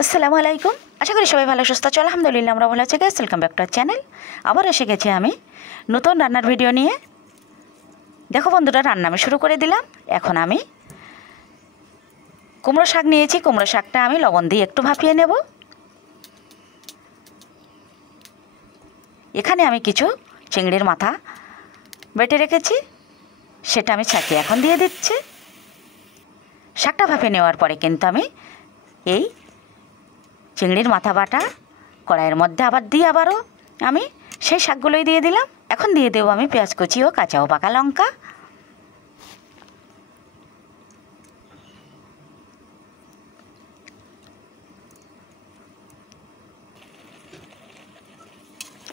আসসালামু আলাইকুম। আশা করি সবাই ভালো সুস্থ আছো। আলহামদুলিল্লাহ আমরা ভালো আছি। Guys welcome back to our channel. আবার এসে গেছি আমি নতুন রান্নার ভিডিও নিয়ে। দেখো বন্ধুরা, রান্না আমি শুরু করে দিলাম। এখন আমি কুমড়ো শাক নিয়েছি। কুমড়ো শাকটা আমি লবণ দিয়ে একটু ভাপিয়ে নেব। এখানে আমি কিছু চিংড়ির মাথা বেটে রেখেছি, সেটা আমি ছাঁকিয়ে এখন দিয়ে দিচ্ছি। শাকটা ভাপিয়ে নেওয়ার পরে কিন্তু আমি এই চিংড়ির মাথা বাটা কড়াইয়ের মধ্যে আবারও আমি সেই শাকগুলোই দিয়ে দিলাম। এখন দিয়ে দেবো আমি পেঁয়াজ কুচি ও কাঁচা ও পাকা লঙ্কা।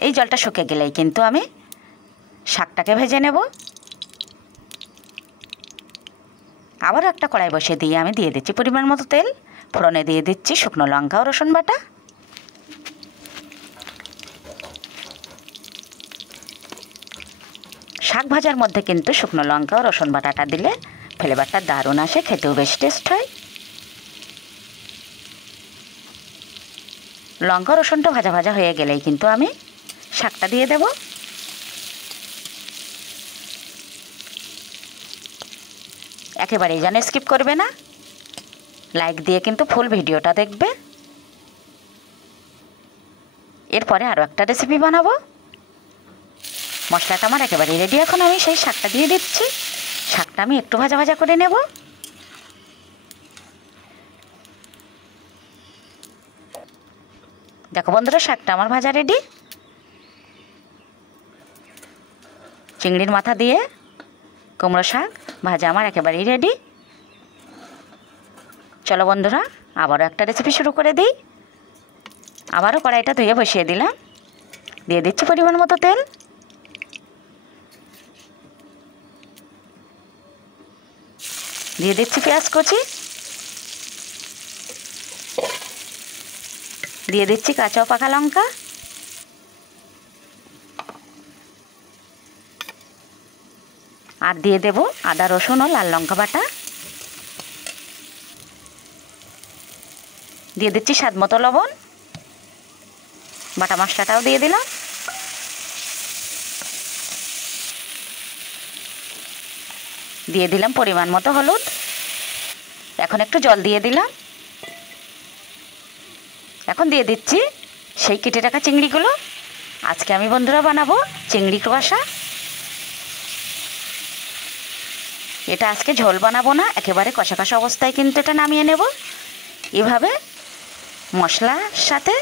এই জলটা শুকিয়ে গেলেই কিন্তু আমি শাকটাকে ভেজে নেব। আবার একটা কড়াই বসিয়ে দিয়ে আমি দিয়ে দিচ্ছি পরিমাণ মতো তেল। ফোড়নে দিয়ে দিচ্ছি শুকনো লঙ্কা ও রসুন বাটা। শাক ভাজার মধ্যে কিন্তু শুকনো লঙ্কা ও রসুন বাটাটা দিলে ফ্লেভারটা দারুণ আসে, খেতেও বেশ টেস্ট হয়। লঙ্কা রসুনটা ভাজা ভাজা হয়ে গেলেই কিন্তু আমি শাকটা দিয়ে দেব। একেবারেই যেন স্কিপ করবে না, লাইক দিয়ে কিন্তু ফুল ভিডিওটা দেখবে। এরপরে আরও একটা রেসিপি বানাবো। মশলাটা আমার একেবারেই রেডি। এখন আমি সেই শাকটা দিয়ে দিচ্ছি। শাকটা আমি একটু ভাজা ভাজা করে নেব। দেখো বন্ধুরা, শাকটা আমার ভাজা রেডি। চিংড়ির মাথা দিয়ে কুমড়ো শাক ভাজা আমার একেবারেই রেডি। চলো বন্ধুরা, আবারও একটা রেসিপি শুরু করে দিই। আবারও কড়াইটা ধুয়ে বসিয়ে দিলাম। দিয়ে দিচ্ছি পরিমাণ মতো তেল। দিয়ে দিচ্ছি পেঁয়াজ কুচি। দিয়ে দিচ্ছি কাঁচা ও পাকা লঙ্কা। আর দিয়ে দেব আদা রসুন ও লাল লঙ্কা বাটা। দিয়ে দিচ্ছি স্বাদ মতো লবণ। বাটা মশলাটাও দিয়ে দিলাম। দিয়ে দিলাম পরিমাণ মতো হলুদ। এখন একটু জল দিয়ে দিলাম। এখন দিয়ে দিচ্ছি সেই কেটে রাখা চিংড়িগুলো। আজকে আমি বন্ধুরা বানাবো চিংড়ি কষা। এটা আজকে ঝোল বানাবো না, একেবারে কষা কষা অবস্থায় কিন্তু এটা নামিয়ে নেব। এভাবে মশলার সাথে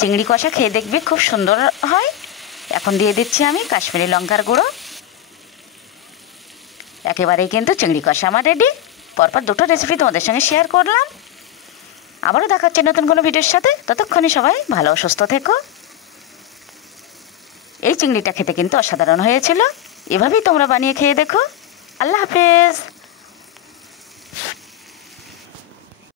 চিংড়ি কষা খেয়ে দেখবি, খুব সুন্দর হয়। এখন দিয়ে দিচ্ছি আমি কাশ্মীরি লঙ্কার গুঁড়ো। একেবারেই কিন্তু চিংড়ি কষা আমার রেডি। পরপর দুটো রেসিপি তোমাদের সঙ্গে শেয়ার করলাম। আবারও দেখা হচ্ছে নতুন কোনো ভিডিওর সাথে। ততক্ষণে সবাই ভালো ও সুস্থ থেকো। এই চিংড়িটা খেতে কিন্তু অসাধারণ হয়েছিল। এভাবেই তোমরা বানিয়ে খেয়ে দেখো। আল্লাহ হাফেজ।